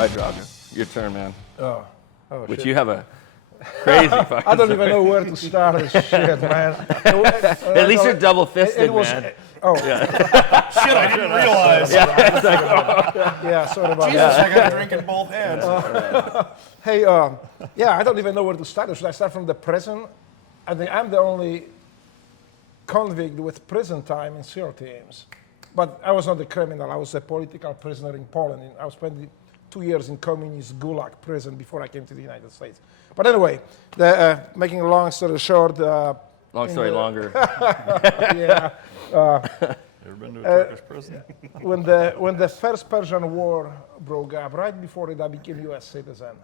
right, Drago. Your turn, man. Oh, Which shit. you have a crazy fucking I don't even know where to start this shit, man. At least you're double-fisted, man. Oh, Shit, I didn't realize. yeah, sorry about Jesus, that. I got a drink in both hands. Hey, yeah, I don't even know where to start. Should I start from the prison? I think I'm the only convict with prison time in SEAL teams. But I was not a criminal. I was a political prisoner in Poland. I was spending 2 years in communist gulag prison before I came to the United States. But anyway, making a long story short. Long story longer. Yeah. Ever been to a Turkish prison? When the first Persian War broke up, right before it, I became U.S. citizen.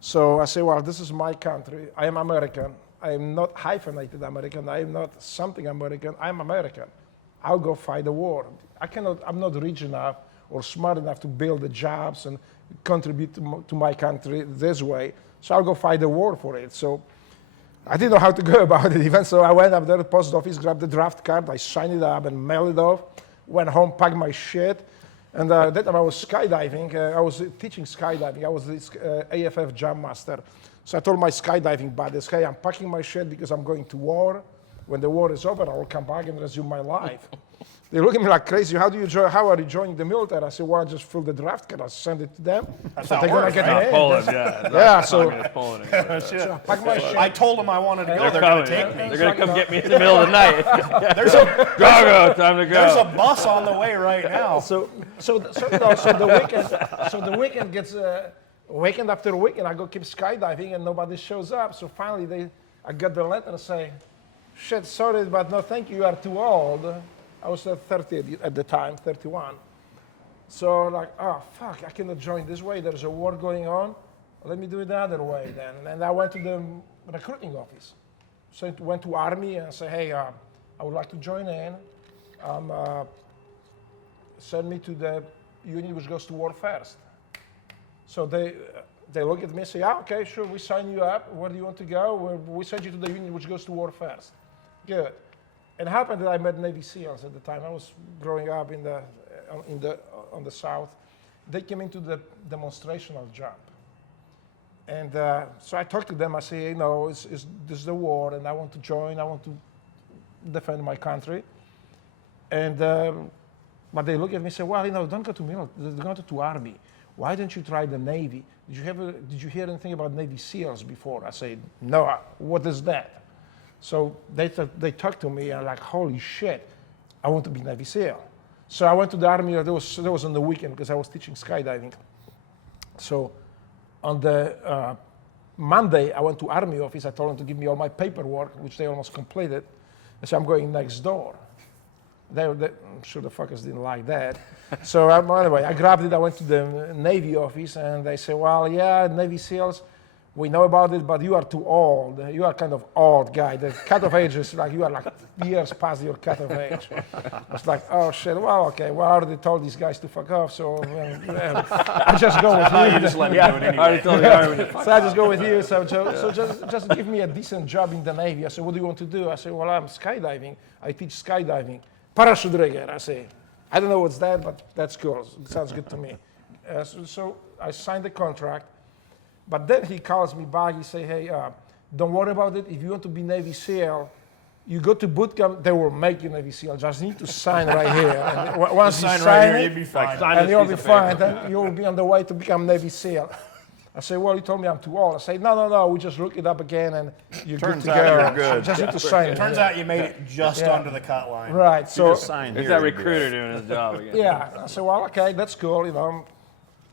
So I say, well, this is my country. I am American. I am not hyphenated American. I am not something American. I am American. I'll go fight the war. I'm not rich enough or smart enough to build the jobs and contribute to my country this way. So I'll go fight the war for it. So I didn't know how to go about it even. So I went up there to the post office, grabbed the draft card, I signed it up and mailed it off. Went home, packed my shit. And that time I was skydiving. I was teaching skydiving. I was this AFF jump master. So I told my skydiving buddies, hey, I'm packing my shit because I'm going to war. When the war is over, I will come back and resume my life. They look at me like crazy. How are you joining the military? I said, well, I just filled the draft card. I send it to them. That's So how they're it gonna works, get right? me in. Poland, yeah. Yeah, so Poland. so I packed my shit. I told them I wanted to go. They're Coming. going to take me. They're gonna come get me in the middle of the night. There's a Drago, time to there's a go. bus on the way right now. So the weekend gets weekend after weekend. I go keep skydiving and nobody shows up. So finally, I got the letter and say, "Shit, sorry, but no, thank you. You are too old." I was 30 at the time, 31. So like, oh fuck, I cannot join this way. There's a war going on. Let me do it the other way then. And I went to the recruiting office. So I went to Army and said, hey, I would like to join in. Send me to the unit which goes to war first. So they look at me and say, yeah, okay, sure, we sign you up. Where do you want to go? We send you to the unit which goes to war first. Good. It happened that I met Navy SEALs at the time. I was growing up on the South. They came into the demonstrational jump. And so I talked to them. I say, you know, this is the war, and I want to join. I want to defend my country. And but they look at me and say, well, you know, don't go to military. Don't go to Army. Why don't you try the Navy? Did you hear anything about Navy SEALs before? I say, no. What is that? So they talked to me and like, holy shit, I want to be Navy SEAL. So I went to the Army. That was on the weekend because I was teaching skydiving. So on the Monday, I went to Army office. I told them to give me all my paperwork, which they almost completed. I said, I'm going next door. I'm sure the fuckers didn't like that. So anyway, I grabbed it. I went to the Navy office, and they said, well, yeah, Navy SEALs, we know about it, but you are too old. You are kind of old guy. The cut-off age is like, you are like years past your cut-off age. I was like, oh shit, well, okay. Well, I already told these guys to fuck off, so I just go with you. You just let me do it I already anyway. told the Army to fuck So I just go with you. So just give me a decent job in the Navy. I said, what do you want to do? I said, well, I'm skydiving. I teach skydiving. Parachute rigger, I say. I don't know what's that, but that's cool. It sounds good to me. So I signed the contract. But then he calls me back. He say, hey, don't worry about it. If you want to be Navy SEAL, you go to boot camp, they will make you Navy SEAL. Just need to sign right here. And once you Sign sign right here, it, you'd be fine. and you'll be fine. Then you'll be on the way to become Navy SEAL. I say, well, you told me I'm too old. I say, no, we just look it up again, and you're Turns good to out go. you're good. Just need to sign it. Turns out you made it just Yeah. under the cut line. Right, so, It's that recruiter doing his job again. yeah. I said, well, okay, that's cool, you know.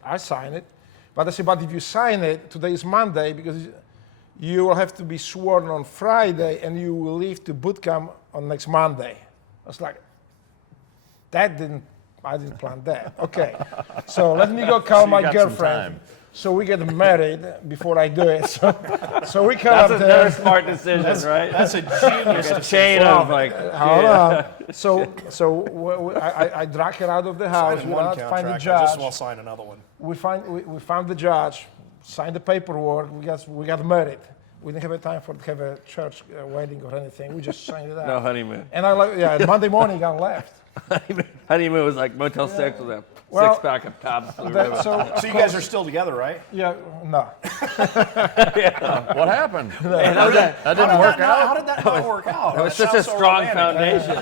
I sign it. But I said, but if you sign it, today is Monday, because you will have to be sworn on Friday, and you will leave to boot camp on next Monday. I was like, I didn't plan that. Okay, so let me go call my girlfriend. So we get married before I do it. So we come That's up a there. very smart decision, right? That's a genius A chain of like, Hold on. So I drag her out of the house. Signing We one went out to find the contract, I just judge. will sign another one. We found the judge, signed the paperwork. We got married. We didn't have time to have a church wedding or anything. We just signed it out. no honeymoon. And Monday morning I left. Honeymoon was like Motel 6 was that. Well, Six-pack of Pabst Blue that, Ribbon. So you guys are still together, right? yeah, no. What happened? That didn't work out? How did that not work out? was such a strong foundation.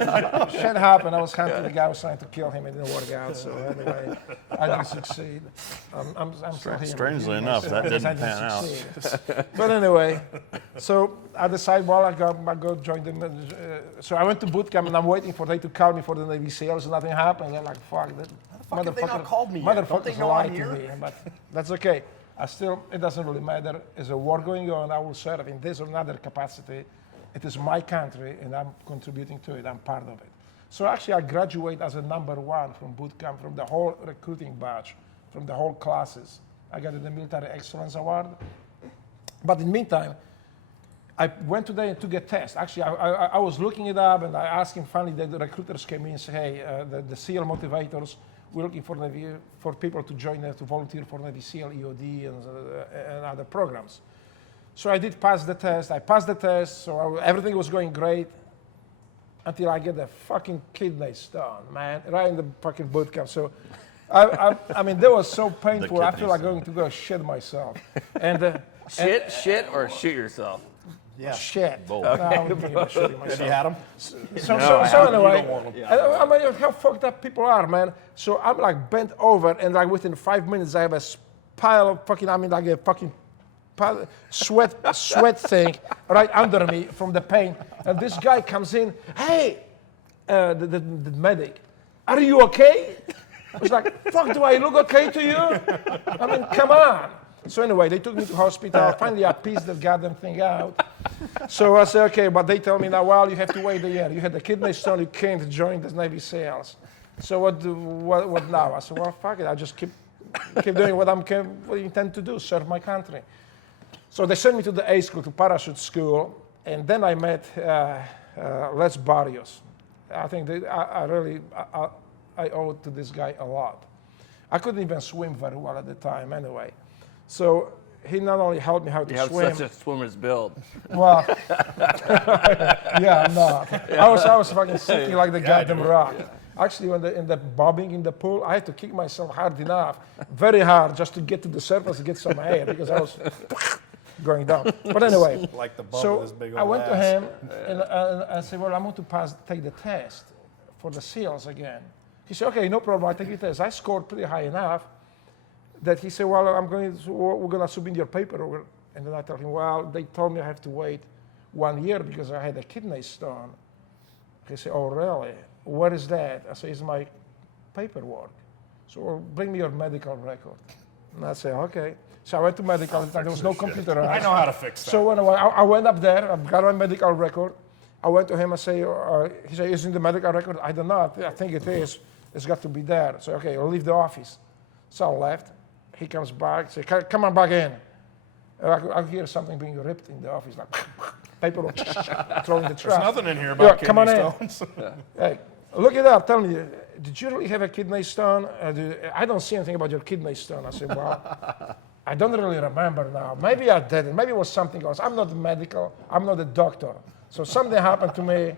Shit happened. I was hunting the guy who was trying to kill him. It didn't work out. So anyway, I didn't succeed. I'm still here. Strangely enough, that Because I didn't pan out. succeed. But anyway, so I decided, well, I go join them. So I went to boot camp and I'm waiting for them to call me for the Navy SEALs. Nothing happened. I'm like, fuck that. fuck have they not called me yet? Don't they Motherfuckers know lied I'm to here? me. But that's okay. It doesn't really matter. There's a war going on. I will serve in this or another capacity. It is my country, and I'm contributing to it. I'm part of it. So actually, I graduate as a #1 from boot camp, from the whole recruiting batch, from the whole classes. I got the Military Excellence Award. But in the meantime, I went today and took a test. Actually, I was looking it up, and I asked him. Finally, the recruiters came in and said, "Hey, the SEAL motivators, we're looking for people to join to volunteer for Navy SEAL, EOD, and other programs." So I did pass the test. I passed the test, so everything was going great until I get a fucking kidney stone, man, right in the fucking boot camp. So, I mean, that was so painful. I feel like going to go shit myself. And Shit or shoot yourself? Yeah. shit. Both. No, I wouldn't think about shooting Have myself. you had them? So You anyway, don't want 'em. I mean, how fucked up people are, man. So I'm like bent over, and like within 5 minutes, I have a pile of fucking, I mean, like a fucking sweat thing right under me from the pain. And this guy comes in, "Hey, the medic, are you okay?" I was like, "Fuck, do I look okay to you? I mean, come on." So anyway, they took me to hospital. Finally, I pieced the goddamn thing out. So I said, "Okay," but they tell me now, "Well, you have to wait a year. You had a kidney stone. You can't join the Navy SEALs." So what now? I said, "Well, fuck it. I just keep doing what I intend to do, serve my country." So they sent me to the A school, to parachute school, and then I met Les Barrios. I think I owe to this guy a lot. I couldn't even swim very well at the time anyway. So he not only helped me how to You have swim. such a swimmer's build. Well, yeah, I'm not. I was fucking sinking like the goddamn rock. Actually, when in the bobbing in the pool, I had to kick myself hard enough, very hard, just to get to the surface and get some air because I was going down. But anyway, Like the bum so with his big old I went to ass. him and I said, "Well, I'm going to take the test for the SEALs again." He said, "Okay, no problem. I take the test." I scored pretty high enough that he said, "Well, we're going to submit your paperwork." And then I told him, "Well, they told me I have to wait 1 year because I had a kidney stone." He said, "Oh, really? Where is that?" I said, "It's my paperwork." So, "Well, bring me your medical record." And I said, "Okay." So I went to medical. There was no computer. I know how to fix that. So anyway, I went up there. I got my medical record. I went to him and say, he said, "Isn't the medical record?" "I don't know. I think it is. It's got to be there." So okay, I'll leave the office. So I left. He comes back. Say, "Come on back in." And I hear something being ripped in the office, like paperwork thrown in the trash. There's nothing in here about come on kidney in. stones. Hey, look it up. Tell me, did you really have a kidney stone? I don't see anything about your kidney stone. I said, "Well, I don't really remember now. Maybe I didn't. Maybe it was something else. I'm not medical. I'm not a doctor. So something happened to me.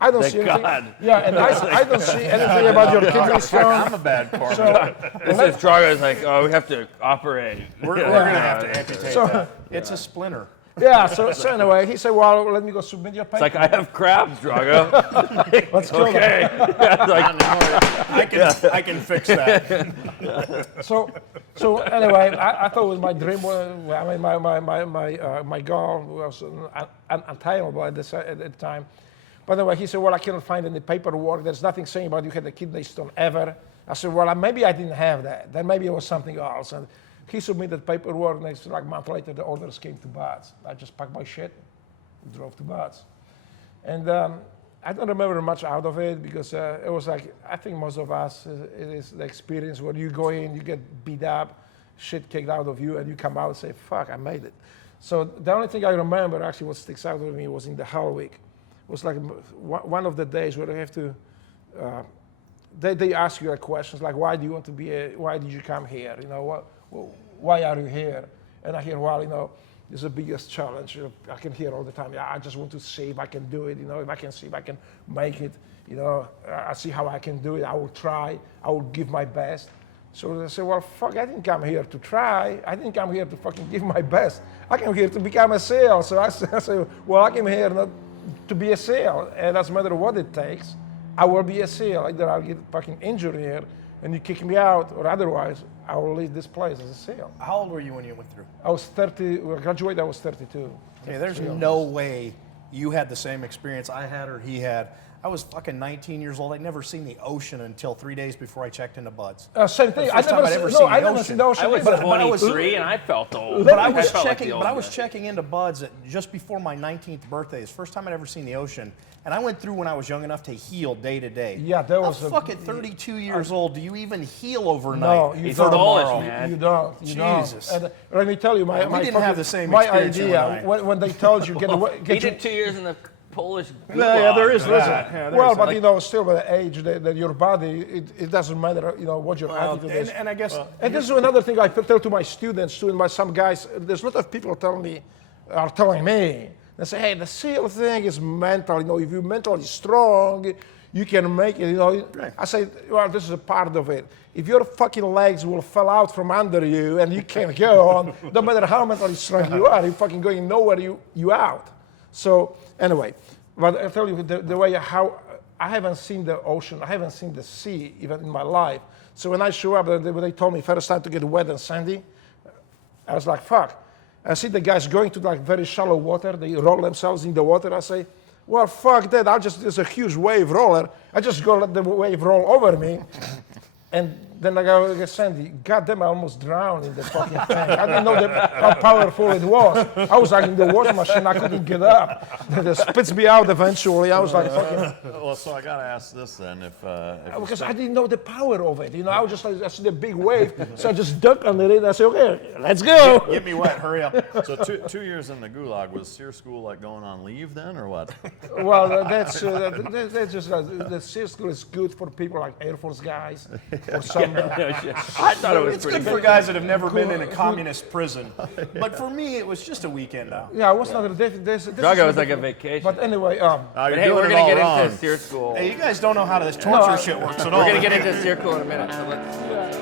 I don't see anything." God. Yeah, and I don't see anything about your kidney stone. I'm a bad partner. So, This is Drago's like, oh, we have to operate. We're going to have to amputate So- that. It's a splinter. yeah, so anyway, he said, "Well, let me go submit your paper." It's like, I have crabs, Drago. Let's kill them. Okay. Like, I can fix that. So anyway, I thought it was my dream. I mean, my goal was unattainable at the time. But anyway, he said, "Well, I cannot find any paperwork. There's nothing saying about you had a kidney stone ever." I said, "Well, maybe I didn't have that. Then maybe it was something else." And he submitted paperwork. Next, like a month later, the orders came to Bats. I just packed my shit, drove to Bats, and I don't remember much out of it because it was like, I think most of us, it is the experience where you go in, you get beat up, shit kicked out of you, and you come out and say, "Fuck, I made it." So the only thing I remember, actually, what sticks out with me was in the Hell Week. It was like one of the days where they have to, they ask you questions like, "Why do you want to why did you come here? You know, why are you here?" And I hear, "Well, you know, it's the biggest challenge." I can hear all the time, "Yeah, I just want to see if I can do it. You know, if I can see if I can make it. You know, I see how I can do it. I will try. I will give my best." So they say, well, fuck, I didn't come here to try. I didn't come here to fucking give my best. I came here to become a SEAL. So I say, well, I came here not to be a SEAL. And doesn't matter what it takes, I will be a SEAL. Either I'll get fucking injured here and you kick me out, or otherwise, I will leave this place as a SEAL. How old were you when you went through? I was 30, when I graduated, I was 32. Okay, there's no way you had the same experience I had or he had. I was fucking 19 years old. I'd never seen the ocean until 3 days before I checked into Bud's. Same thing. First time I'd ever seen the I never ocean. seen the ocean. I was either. 23 and I felt old. But I was felt like checking. the But I old was guy. checking into Bud's just before my 19th birthday. It's the first time I'd ever seen the ocean, and I went through when I was young enough to heal day to day. Yeah, that was How a- fucking 32 years old. Do you even heal overnight? No, you He's don't. Polish, tomorrow. man. You don't. You Jesus. don't. And let me tell you, my We my didn't fucking- have the same my experience, you and idea I. when they told you get away, He get you, did 2 years in the Polish gulag. Yeah, there is Listen, that. Yeah, there well, is but that. you know, still with the age, that your body, it doesn't matter, you know, what your attitude is. And I guess And this is another thing I tell to my students too, and my some guys. There's a lot of people are telling me. They say, hey, the SEAL thing is mental. You know, if you're mentally strong, you can make it. You know, I say, well, this is a part of it. If your fucking legs will fall out from under you and you can't go on, no matter how mentally strong you are, you're fucking going nowhere. You out. So anyway, but I tell you the way how I haven't seen the ocean, I haven't seen the sea even in my life. So when I show up, when they told me first time to get wet and sandy, I was like, fuck. I see the guys going to like very shallow water. They roll themselves in the water. I say, well, fuck that. There's a huge wave roller. I just go let the wave roll over me. And then I go get sandy. God damn, I almost drowned in the fucking thing. I didn't know how powerful it was. I was like in the water machine. I couldn't get up. It spits me out eventually. I was like fucking... Well, so I got to ask this then. If you Because I didn't know the power of it. You know, I was just like, I see the big wave. So I just ducked under it. I said, okay, let's go. get me wet. Hurry up. So 2 years in the gulag, was SEER school like going on leave then, or what? Well, that's just, the SEAL school is good for people like Air Force guys or some... I thought it was It's pretty good good. for guys that have never been in a communist prison. But for me, it was just a weekend out. Yeah, it was not a this Drago was like a vacation. But anyway, You're But hey, doing we're it gonna all get wrong. into SEER school. Hey, you guys don't know how this torture shit works at all. We're gonna get into SEER school in a minute. So let's.